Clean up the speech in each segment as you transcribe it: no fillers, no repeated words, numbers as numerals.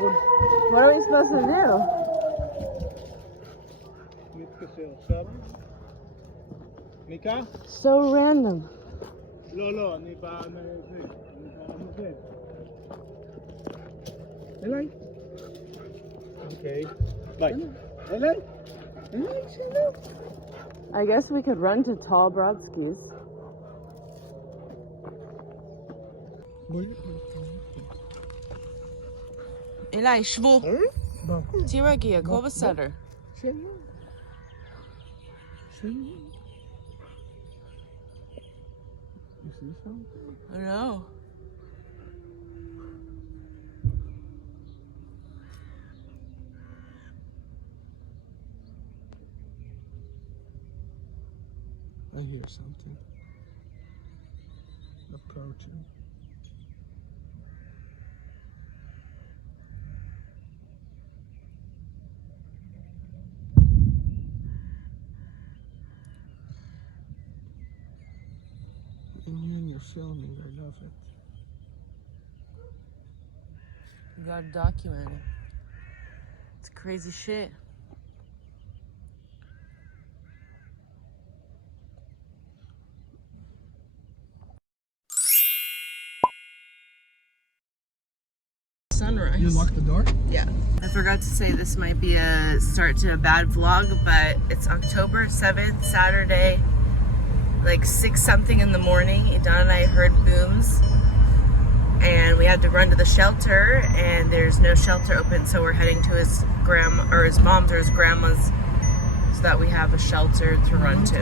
What are we supposed to do? נתקשר עכשיו. מיקה? So random. לא, אני במוקד. אליי. אוקיי. ביי. אליי. שלום. I guess we could run to Tall Brodsky's. Eli, שבו. תירגעי, הכל בסדר. שלום. You see something? I know. I hear something approaching. And you're filming, I love it. You gotta document it. It's crazy shit. Sunrise. You locked the door? Yeah. I forgot to say this might be a start to a bad vlog, but it's October 7th, Saturday, like 6 something in the morning. Don and I heard booms and we had to run to the shelter, and there's no shelter open, so we're heading to his grandma or his mom's or his grandma's so that we have a shelter to run to.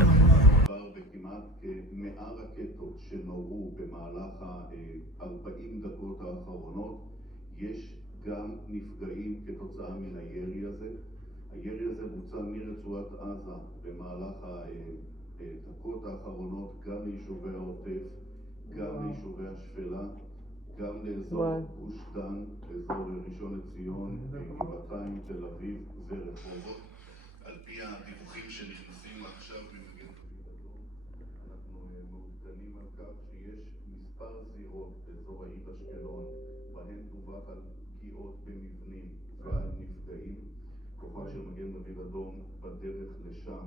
יש גם נפגעים כתוצאה מן הירי הזה. הירי הזה בוצע מרצועת עזה במהלך הדקות האחרונות, גם ליישובי העוטף, גם ליישובי השפלה, גם לאזור גוש דן, לאזור ראשון לציון, גבעתיים, תל אביב ורחובות. על פי הדיווחים שנכנסים עכשיו במגן דוד אדום, אנחנו מעודכנים על כך שיש מספר זירות באזור העיר אשקלון בהן דווח על פגיעות במבנים ועל נפגעים. כוחה של מגן דוד אדום בדרך לשם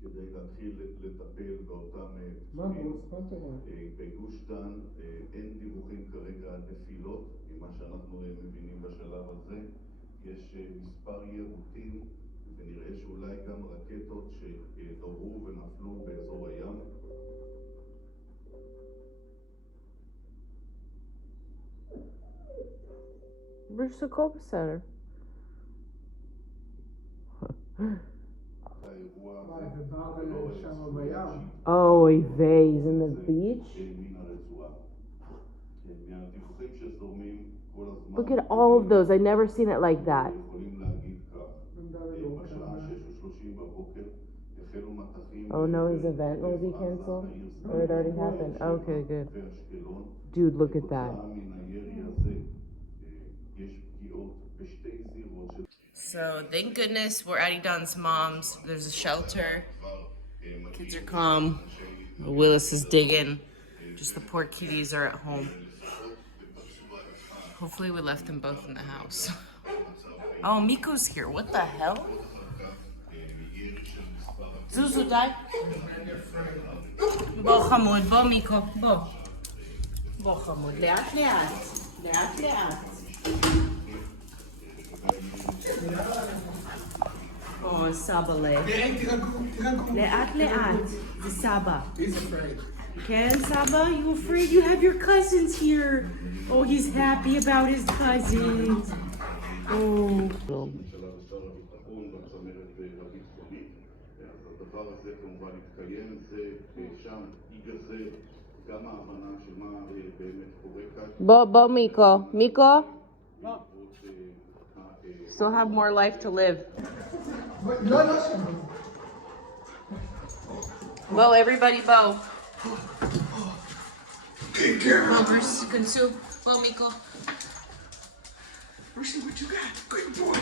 כדי להתחיל לטפל באותם פצועים. בגוש דן אין דיווחים כרגע על נפילות, ממה שאנחנו מבינים בשלב הזה. יש מספר יירוטים ונראה שאולי גם רקטות שדורו ונפלו באזור הים. Where's the Copa Center? Oh, he's in the beach? Look at all of those. I've never seen it like that. Oh no, his event will be canceled? Or it already happened? Okay, good. Dude, look at that. So thank goodness we're at Edans' mom's. There's a shelter. Kids are calm. Willis is digging. Just the poor kitties are at home. Hopefully we left them both in the house. Oh, Miko's here. What the hell? Zuzu, die. Bo Hamud, bo Miko, bo. Bo Hamud. Leat, leat. Leat, leat. Oh, Sabale. Leat, leat. The Saba. He's afraid. Ken, Saba, you afraid? You have your cousins here. Oh, he's happy about his cousins. Oh. Bo, Miko. Miko? Still have more life to live. Bo, everybody, Bo. Good girl. Bo versus Kunsu. Bo, Miko. Mercy, what you got? Good boy.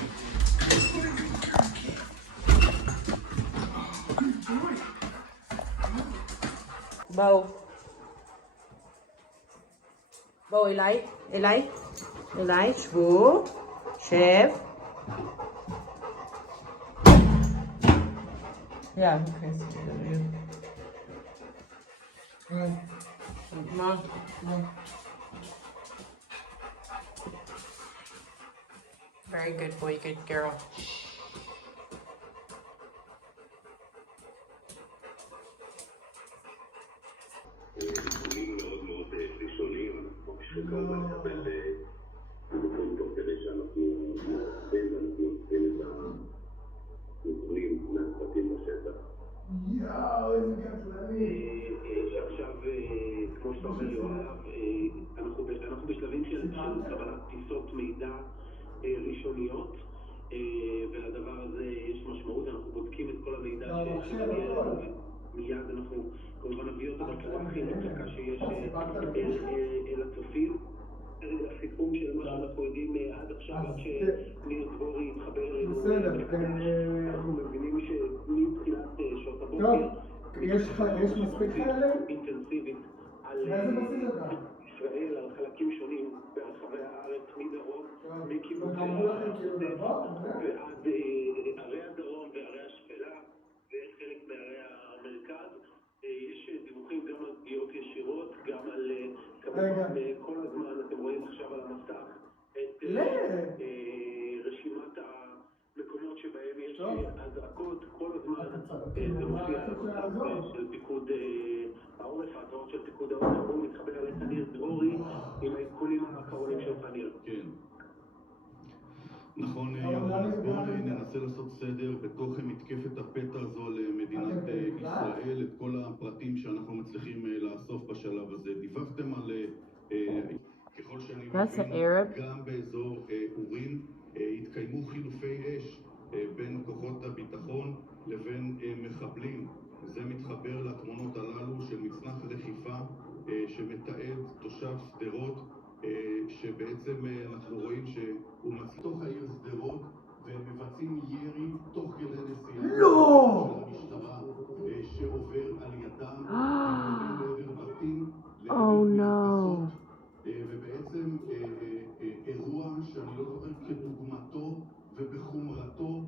Good boy. Bo. Bo, Eli. Eli. אליי, שבו. שב. Yeah, okay. מה? Very good boy, good girl. נתונים מאוד מאוד ראשוניים, שכמובן לקבל נתונים תוך כדי שאנחנו עושים את הנתונים מהצוותים בשטח. שעכשיו, כמו שאתה אומר יואב, אנחנו בשלבים של קבלת פיסות מידע ראשוניות, ולדבר הזה יש משמעות. אנחנו בודקים את כל המידע שמגיע אלינו, ומיד אנחנו כמובן נביא אותו בצורה הכי מוצקה שיש אל הצופים. הסיכום של מה שאנחנו יודעים עד עכשיו, עד שניר דבורי התחבר אלינו, אנחנו מבינים שמתחילת שעות הבוקר יש מספיק חיילים? אינטנסיבית על ישראל, על חלקים שונים ברחבי הארץ, מדרום, מכיוון ועד ערי הדרום וערי השפלה וחלק מערי המרכז. יש דיווחים גם על פגיעות ישירות, גם על כמובן כל הזמן, אתם רואים עכשיו על המסך את רשימת המקומות שבהם יש אזעקות, כל הזמן זה מופיע על המסך של פיקוד העורף, ההתראות של פיקוד העורף, הוא מתחבר על ניר דבורי עם העדכונים האחרונים של ניר. כן. נכון, אז בואו ננסה לעשות סדר בתוך מתקפת הפתע הזו למדינת ישראל, את כל הפרטים שאנחנו מצליחים לאסוף בשלב הזה. דיווחתם על, ככל שאני מבין, גם באזור אורים התקיימו חילופי אש בין כוחות הביטחון לבין מחבלים. זה מתחבר לתמונות הללו של מצנח רכיפה שמתעד תושב שדרות, שבעצם אנחנו רואים שהוא מצליח העיר שדרות והם מבצעים ירי תוך כדי נסיעה של המשטרה שעובר על ידם, הם עוברים לעבר בתים, לעבר ובעצם אירוע שאני לא זוכר כדוגמתו ובחומרתו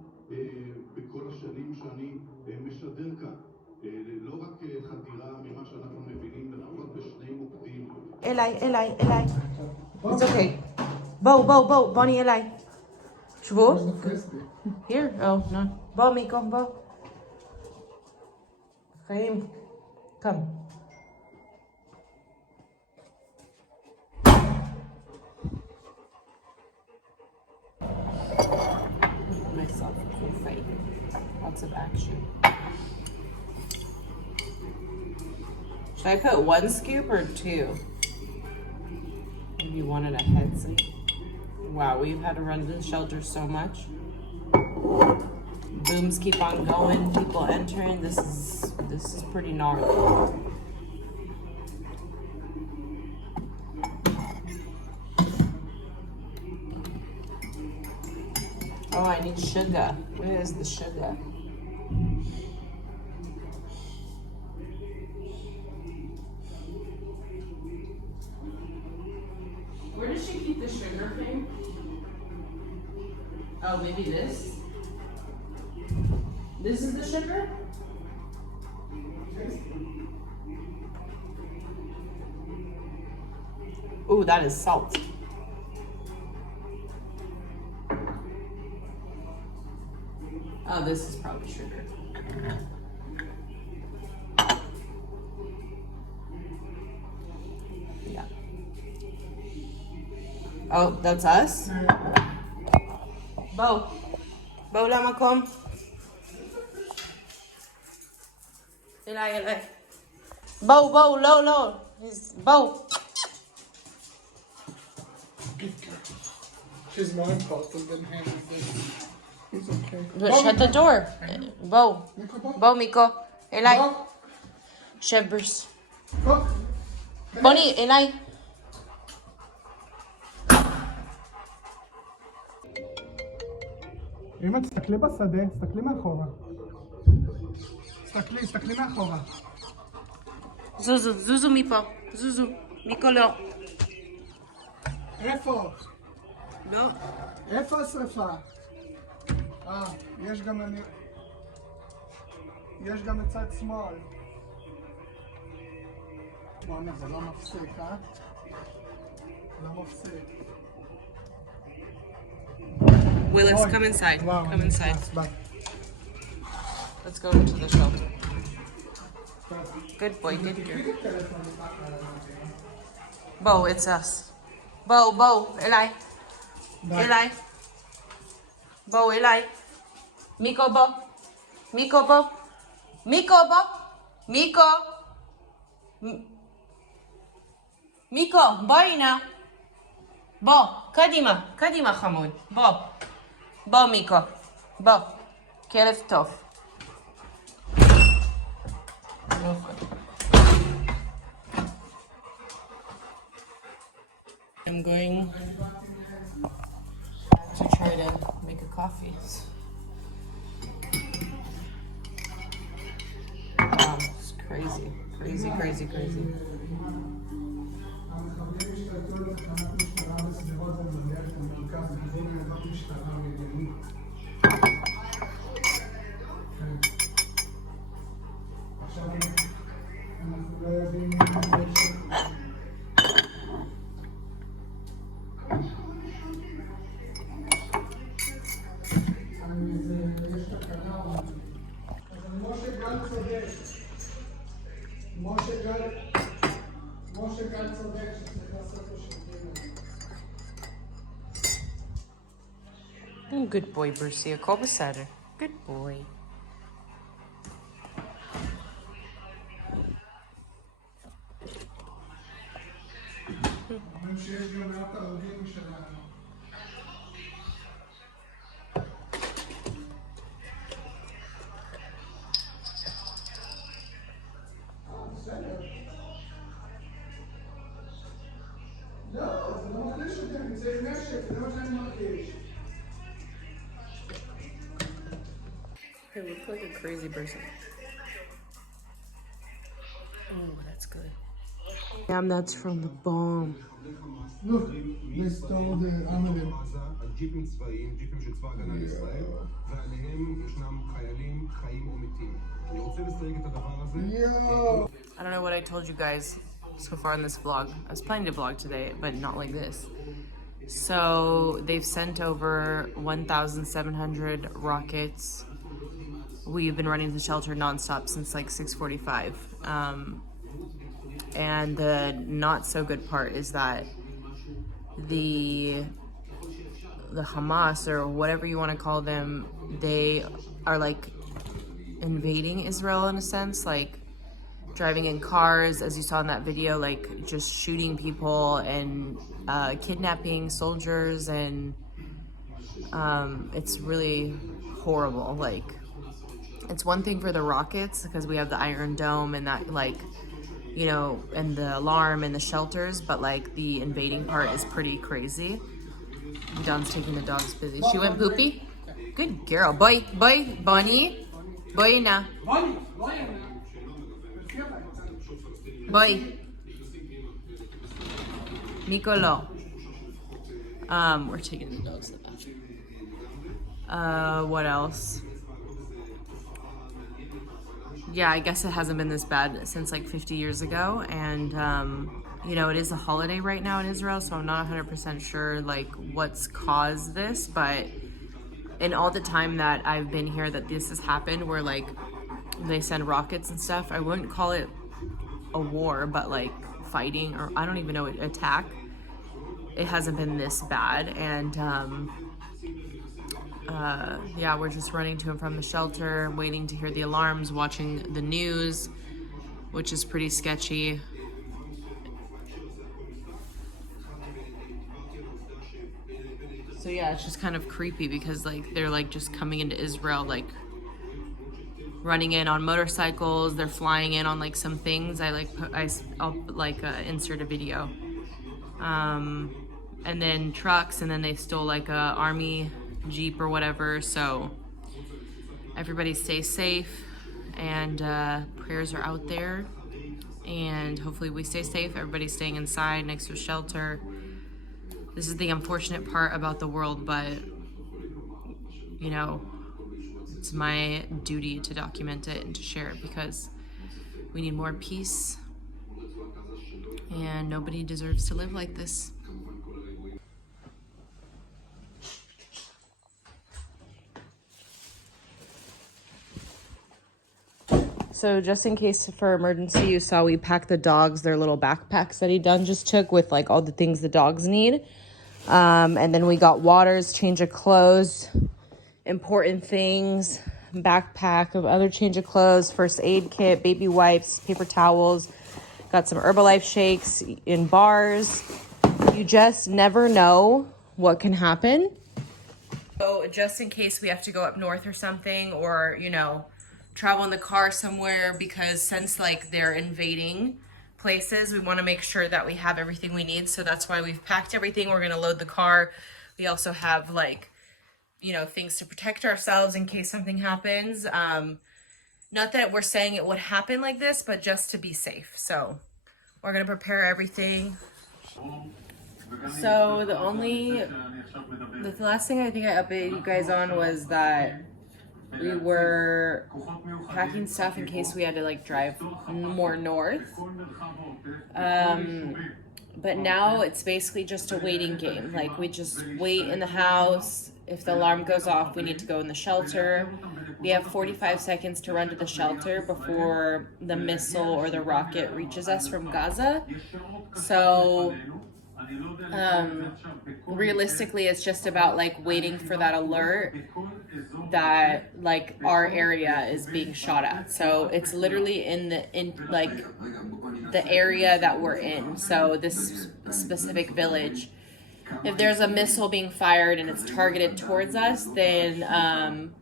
בכל השנים שאני משדר כאן. לא רק חדירה ממה שאנחנו מבינים, לפחות בשני מוקדים. אליי. It's okay. בואו, בוני אליי. שבו. Here. Oh, no. בוא, מיקו, בוא. חיים. Come. Myself a cool fight. Lots of action. Should I put 1 scoop or 2? Maybe 1 and a head sleep. Wow, we've had to run to the shelter so much. Booms keep on going, people entering. This is pretty gnarly. Oh, I need sugar. Where is the sugar? Where does she keep the sugar thing? Oh, maybe this? This is the sugar? Ooh, that is salt. Oh, this is probably sugar. Yeah. Oh, that's us? בואו למקום. אליי. בואו, לא. בואו. She's more important than him. He's okay. Shut the door. בואו, מיקו. אליי. שב ברוס. בוני, אליי. אמא, תסתכלי בשדה, תסתכלי מאחורה. תסתכלי מאחורה. זוזו מפה. מיקו לא. איפה? לא. איפה השרפה? יש גם יש גם מצד שמאל. וואנה, זה לא מפסיק, לא מפסיק. Willis, come inside. וואו, Come inside. ביי. Let's go into the shelter. Good boy, good girl. Bo, it's us. Bo, אליי. אליי. בואו אליי. מיקו בוא. מיקו בוא. מיקו בוא. מיקו. מיקו, בואי נא. בוא, קדימה. קדימה חמוד. בוא. בוא מיקו. בוא. כלב טוב. I'm going to try to make a coffee. Wow, it's crazy, crazy, crazy, crazy. Good boy, Brucey. הכל בסדר. Good boy. You look like a crazy person. Oh, that's good. Damn, that's from the bomb. Look, they stole the Amelie. ג'יפים צבאיים, ג'יפים של צבא הגנה לישראל, ועליהם ישנם חיילים חיים ומתים. אני רוצה לסייג את הדבר הזה. I don't know what I told you guys so far in this vlog. I was planning to vlog today, but not like this. So they've sent over 1,700 rockets. We've been running the shelter nonstop since like 6:45. And the not so good part is that the Hamas, or whatever you want to call them, they are like invading Israel in a sense, like driving in cars, as you saw in that video, like just shooting people and kidnapping soldiers, and it's really horrible. Like, it's one thing for the rockets because we have the Iron Dome and that, like, you know, and the alarm and the shelters, but like the invading part is pretty crazy. Don's taking the dogs busy. She went poopy? Good girl. Boy, Bonnie. Boy na. Boy. Nicolo. We're taking the dogs to the bathroom. What else? Yeah, I guess it hasn't been this bad since like 50 years ago, and you know, it is a holiday right now in Israel, so I'm not 100% sure like what's caused this, but in all the time that I've been here that this has happened, where like they send rockets and stuff, I wouldn't call it a war, but like fighting, or I don't even know, attack, it hasn't been this bad. And yeah, we're just running to and from the shelter, waiting to hear the alarms, watching the news, which is pretty sketchy. So yeah, it's just kind of creepy because like they're like just coming into Israel, like running in on motorcycles, they're flying in on like some things. I'll like insert a video. And then trucks, and then they stole like a army Jeep or whatever. So everybody stay safe, and prayers are out there, and hopefully we stay safe. Everybody's staying inside next to a shelter. This is the unfortunate part about the world, but you know, it's my duty to document it and to share it because we need more peace and nobody deserves to live like this. So just in case for emergency, you saw we packed the dogs their little backpacks that Edan just took with like all the things the dogs need. And then we got waters, change of clothes, important things, backpack of other change of clothes, first aid kit, baby wipes, paper towels, got some Herbalife shakes in bars. You just never know what can happen. So just in case we have to go up north or something, or, you know, travel in the car somewhere, because since like they're invading places, we want to make sure that we have everything we need. So that's why we've packed everything. We're going to load the car. We also have like, you know, things to protect ourselves in case something happens. Not that we're saying it would happen like this, but just to be safe. So we're going to prepare everything. So the last thing I think I updated you guys on was that we were packing stuff in case we had to like drive more north. But now it's basically just a waiting game. Like we just wait in the house. If the alarm goes off, we need to go in the shelter. We have 45 seconds to run to the shelter before the missile or the rocket reaches us from Gaza. So realistically, it's just about like waiting for that alert that like our area is being shot at. So it's literally in the area that we're in. So this specific village, if there's a missile being fired and it's targeted towards us, then I'm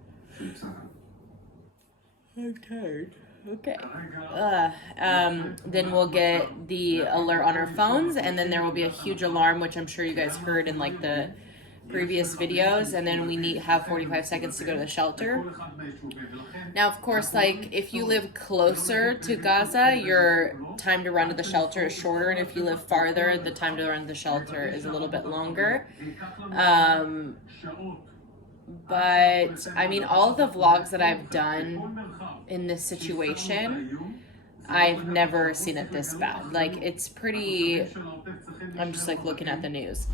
tired. Okay. Then we'll get the alert on our phones, and then there will be a huge alarm, which I'm sure you guys heard in like the previous videos, and then we have 45 seconds to go to the shelter. Now, of course, like if you live closer to Gaza, your time to run to the shelter is shorter, and if you live farther, the time to run to the shelter is a little bit longer. But I mean, all of the vlogs that I've done in this situation, I've never seen it this bad. Like it's pretty, I'm just like looking at the news.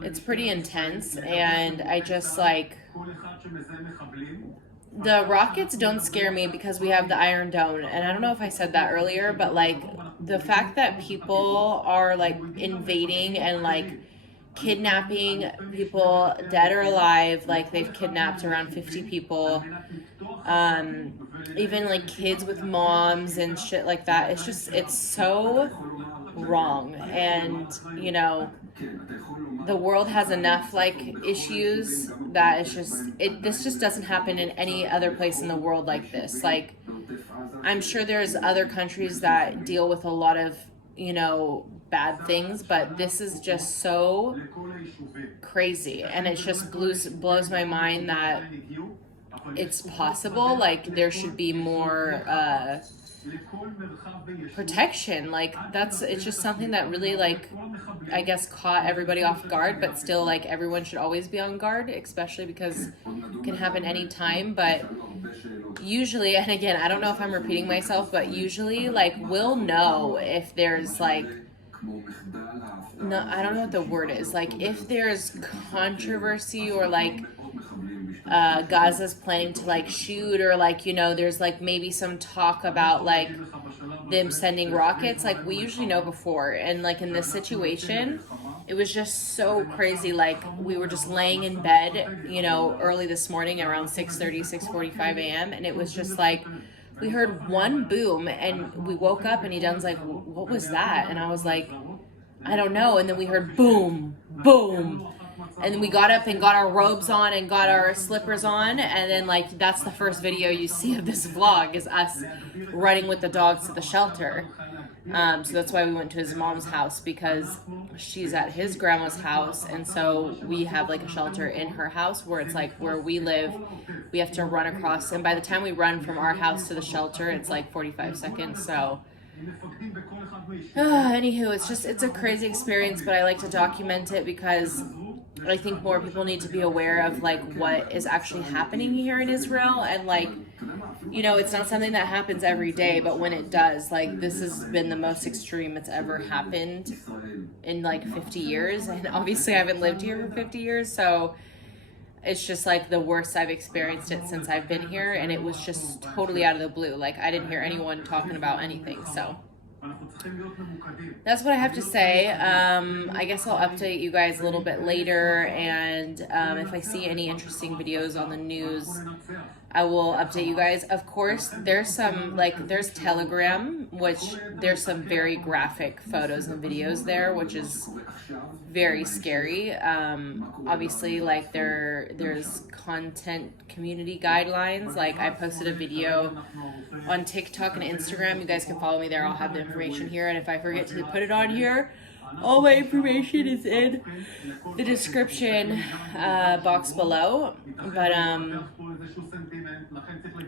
It's pretty intense, and I just like, the rockets don't scare me because we have the Iron Dome, and I don't know if I said that earlier, but like the fact that people are like invading and like kidnapping people, dead or alive, like they've kidnapped around 50 people, even like kids with moms and shit like that. It's just, it's so wrong. And you know, the world has enough like issues that it's just, this just doesn't happen in any other place in the world like this. Like I'm sure there's other countries that deal with a lot of, you know, bad things, but this is just so crazy, and it just blows my mind that it's possible. Like there should be more protection. Like it's just something that really like, I guess, caught everybody off guard, but still like everyone should always be on guard, especially because it can happen anytime. But usually, and again, I don't know if I'm repeating myself, but usually like we'll know if there's like, no, I don't know what the word is. Like if there's controversy or like Gaza's planning to like shoot, or like, you know, there's like maybe some talk about like them sending rockets, like we usually know before. And like in this situation, it was just so crazy. Like we were just laying in bed, you know, early this morning around 6:30, 6:45 a.m. And it was just like, we heard one boom and we woke up and Edan's like, what was that? And I was like, I don't know. And then we heard boom, boom. And then we got up and got our robes on and got our slippers on. And then like, that's the first video you see of this vlog, is us running with the dogs to the shelter. So that's why we went to his mom's house, because she's at his grandma's house. And so we have like a shelter in her house where it's like where we live, we have to run across. And by the time we run from our house to the shelter, it's like 45 seconds. So Anywho, it's a crazy experience, but I like to document it because I think more people need to be aware of like what is actually happening here in Israel, and like, you know, it's not something that happens every day, but when it does, like, this has been the most extreme it's ever happened in like 50 years, and obviously I haven't lived here for 50 years, so it's just like the worst I've experienced it since I've been here, and it was just totally out of the blue. Like, I didn't hear anyone talking about anything, so that's what I have to say. I guess I'll update you guys a little bit later, and if I see any interesting videos on the news, I will update you guys. Of course, there's some, like, there's Telegram, which there's some very graphic photos and videos there, which is very scary. Obviously, like, there's content community guidelines. Like, I posted a video on TikTok and Instagram. You guys can follow me there. I'll have the information here, and if I forget to put it on here, all my information is in the description box below. But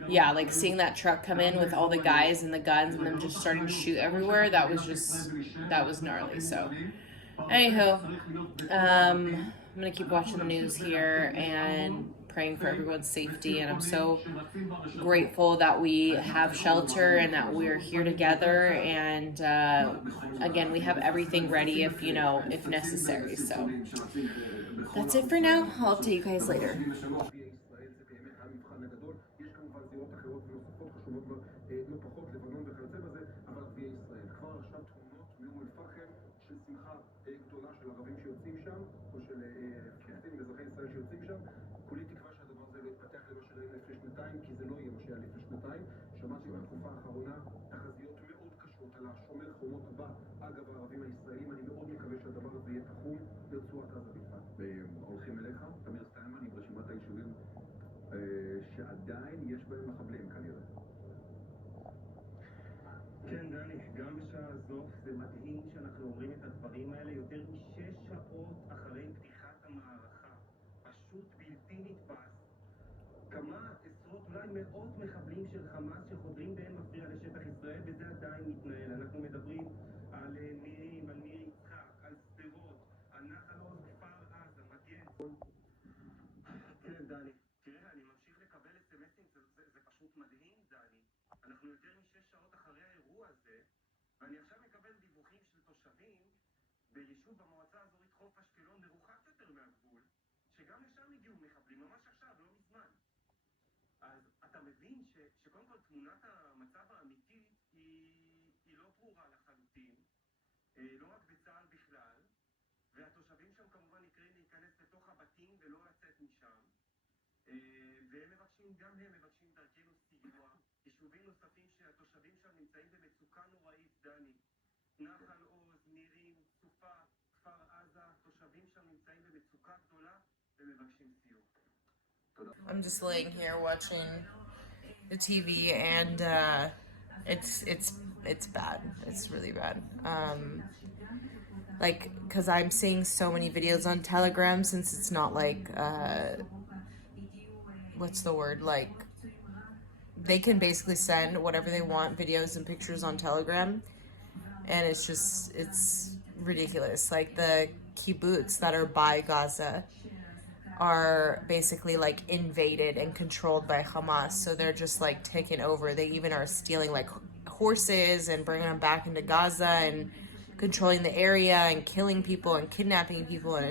yeah, like, seeing that truck come in with all the guys and the guns and them just starting to shoot everywhere, that was gnarly. So anywho, I'm gonna keep watching the news here and praying for everyone's safety, and I'm so grateful that we have shelter and that we're here together, and again, we have everything ready if, you know, if necessary. So that's it for now. I'll update you guys later. כולי תקווה שהדבר הזה לא יתפתח למה שראינו לפני שנתיים, כי זה לא יהיה מה שהיה לפני שנתיים. שמעתי בתקופה האחרונה תחזיות מאוד קשות על השומר חומות הבא. אגב, הערבים הישראלים, אני מאוד מקווה שהדבר הזה יהיה תחום ברצועת עזה בפרט. הולכים אליך, תמיר סטיימן, עם רשימת היישובים שעדיין יש בהם מחבלים כנראה. כן, דני, גם בשעה הזאת זה מדהים שאנחנו אומרים את הדברים האלה יותר משש שעות אחרי פתיחת המערכה. פשוט בלתי נתפס. כמה עשרות, אולי מאות מחבלים של חמאס שחודרים באין מפריע לשטח ישראל, וזה עדיין מתנהל. אנחנו מדברים על נירים, על ניר יצחק, על שדרות, על נחל עוז, כפר עזה, מגן. כן, דני. תראה, אני ממשיך לקבל אס-אמסים, זה פשוט מדהים, דני. אנחנו יותר משש שעות אחרי האירוע הזה, ואני עכשיו מקבל דיווחים של תושבים ביישוב במועצה האזורית חוף אשקלון, מרוחק יותר מהגבול, שגם לשם הגיעו מחבלים, ממש עכשיו, לא מזמן. אז אתה מבין שקודם כל תמונת המצב האמיתית היא לא ברורה לחלוטין, לא רק בצה"ל בכלל, והתושבים שם כמובן נקראים להיכנס לתוך הבתים ולא לצאת משם, והם מבקשים, גם הם מבקשים דרכנו סיוע. יישובים נוספים שהתושבים שם נמצאים במצוקה נוראית, דני. נחל עוז, נירים, סופה, כפר עזה, תושבים שם נמצאים במצוקה גדולה ומבקשים סיוע. I'm just laying here watching the TV, and it's bad. It's really bad. Like, because I'm seeing so many videos on Telegram, since it's not like what's the word, like, they can basically send whatever they want, videos and pictures on Telegram, and it's ridiculous. Like, the kibbutz that are by Gaza are basically like invaded and controlled by Hamas, so they're just like taking over. They even are stealing like horses and bringing them back into Gaza and controlling the area and killing people and kidnapping people, and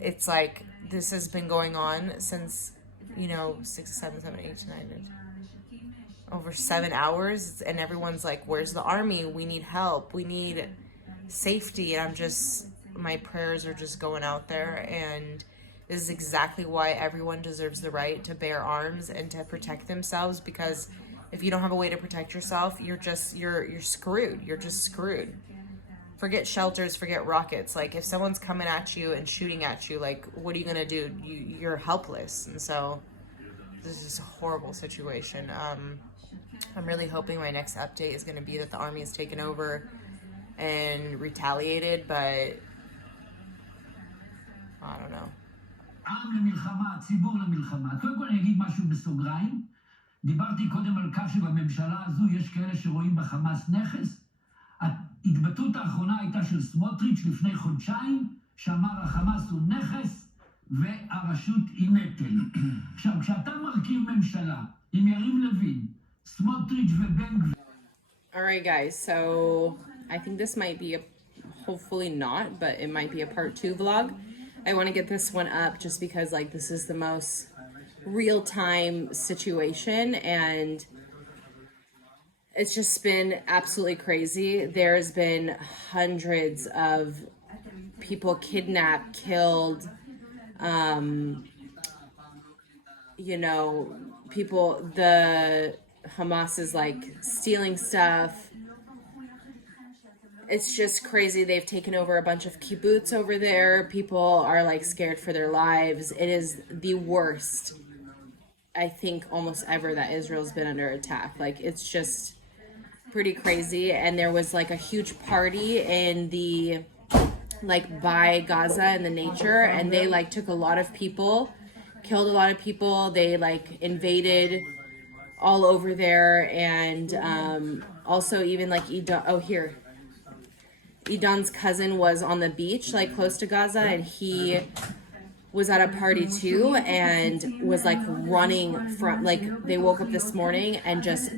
it's like this has been going on since, you know, 6, 7, 7, 8, 9, over 7 hours, and everyone's like, where's the army? We need help, we need safety. And I'm just, my prayers are just going out there, and this is exactly why everyone deserves the right to bear arms and to protect themselves, because if you don't have a way to protect yourself, you're screwed. You're just screwed. Forget shelters, forget rockets. Like, if someone's coming at you and shooting at you, like, what are you gonna do? You're helpless. And so this is just a horrible situation. I'm really hoping my next update is gonna be that the army has taken over and retaliated, but I don't know. עם למלחמה, ציבור למלחמה. קודם כל אני אגיד משהו בסוגריים. דיברתי קודם על כך שבממשלה הזו יש כאלה שרואים בחמאס נכס. ההתבטאות האחרונה הייתה של סמוטריץ' לפני חודשיים, שאמר החמאס הוא נכס והרשות היא נטל. עכשיו, כשאתה מרכיב ממשלה עם יריב לוין, סמוטריץ' ובן גביר... Alright guys, so I think this might be hopefully not, but it might be a part 2 vlog. I want to get this one up just because like this is the most real-time situation and it's just been absolutely crazy. There's been hundreds of people kidnapped, killed, you know, people, the Hamas is like stealing stuff. It's just crazy. They've taken over a bunch of kibbutz over there. People are like scared for their lives. It is the worst, I think, almost ever that Israel's been under attack. Like, it's just pretty crazy. And there was like a huge party in the, like by Gaza and the nature, and they like took a lot of people, killed a lot of people. They like invaded all over there. And also even like Edan's cousin was on the beach, like close to Gaza, and he was at a party too and was like running from, like, they woke up this morning and just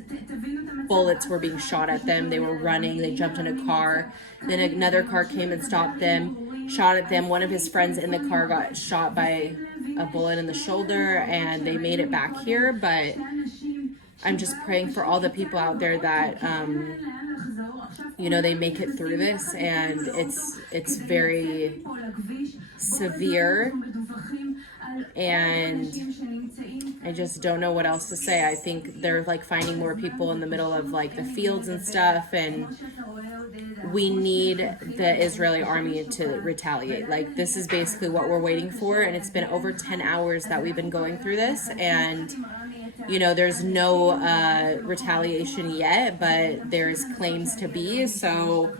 bullets were being shot at them. They were running, they jumped in a car, then another car came and stopped them, shot at them. One of his friends in the car got shot by a bullet in the shoulder and they made it back here. But I'm just praying for all the people out there that you know, they make it through this, and it's very severe, and I just don't know what else to say. I think they're like finding more people in the middle of like the fields and stuff, and we need the Israeli army to retaliate. Like, this is basically what we're waiting for, and it's been over 10 hours that we've been going through this, and you know, there's no retaliation yet, but there's claims to be. So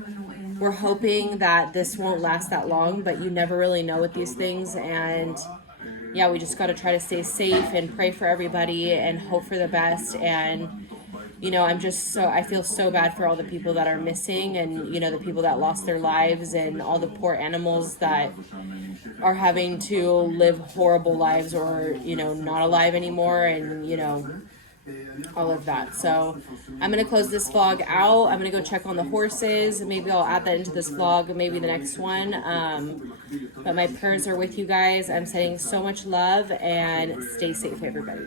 we're hoping that this won't last that long, but you never really know with these things. And yeah, we just got to try to stay safe and pray for everybody and hope for the best. And, you know, I feel so bad for all the people that are missing, and, you know, the people that lost their lives, and all the poor animals that are having to live horrible lives, or, you know, not alive anymore, and, you know, all of that. So I'm going to close this vlog out. I'm going to go check on the horses. Maybe I'll add that into this vlog, maybe the next one. But my prayers are with you guys. I'm sending so much love, and stay safe, everybody.